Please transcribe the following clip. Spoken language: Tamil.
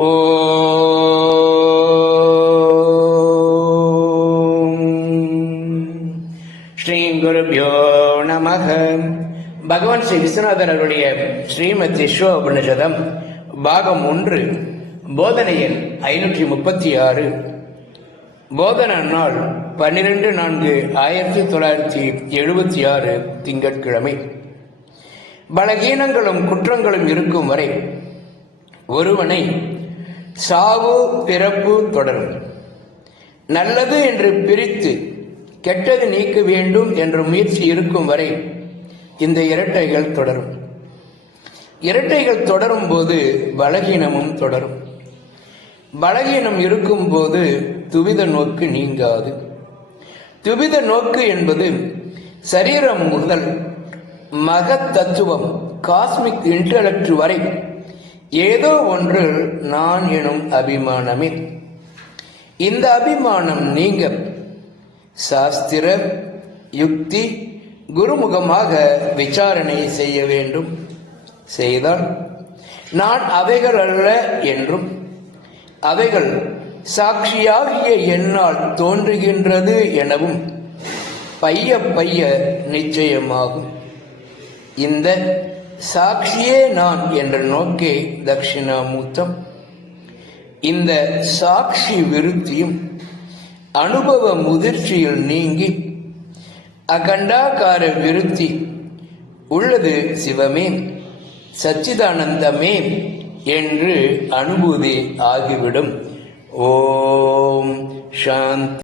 ஸ்ரீ குருபியோ நம பகவான் ஸ்ரீ விஸ்வநாதர் அவருடைய ஸ்ரீமத் விஸ்வ உபனிஷதம் பாகம் ஒன்று போதனையின் ஐநூற்றி முப்பத்தி ஆறு. போதன நாள் பன்னிரண்டு நான்கு ஆயிரத்தி தொள்ளாயிரத்தி எழுபத்தி ஆறு திங்கட்கிழமை. பலகீனங்களும் குற்றங்களும் இருக்கும் வரை ஒருவனை சாவு பிறப்பு தொடரும். நல்லது என்று பிரித்து கெட்டது நீக்க வேண்டும் என்ற முயற்சி இருக்கும் வரை இந்த இரட்டைகள் தொடரும். இரட்டைகள் தொடரும் போது பலகீனமும் தொடரும். பலகீனம் இருக்கும் போது துவித நோக்கு நீங்காது. துவித நோக்கு என்பது சரீரம் முதல் மகத் தத்துவம் காஸ்மிக் இன்டலெக்ட் வரை ஏதோ ஒன்று நான் எனும் அபிமானமே இந்த அபிமானம் நீங்க சாஸ்திர யுக்தி குருமுகமாக விசாரணை செய்ய வேண்டும். செய்தால் நான் அவைகள் அல்ல என்றும் அவைகள் சாட்சியாகிய என்னால் தோன்றுகின்றது எனவும் பைய பைய நிச்சயமாகும். இந்த சாட்சியே நான் என்ற நோக்கே தட்சிணாமூர்த்தம். இந்த சாட்சி விருத்தியும் அனுபவ முதிர்ச்சியில் நீங்கி அகண்டாகார விருத்தி உள்ளது சிவமே சச்சிதானந்தமே என்று அனுபூதி ஆகிவிடும். ஓம் சாந்தி.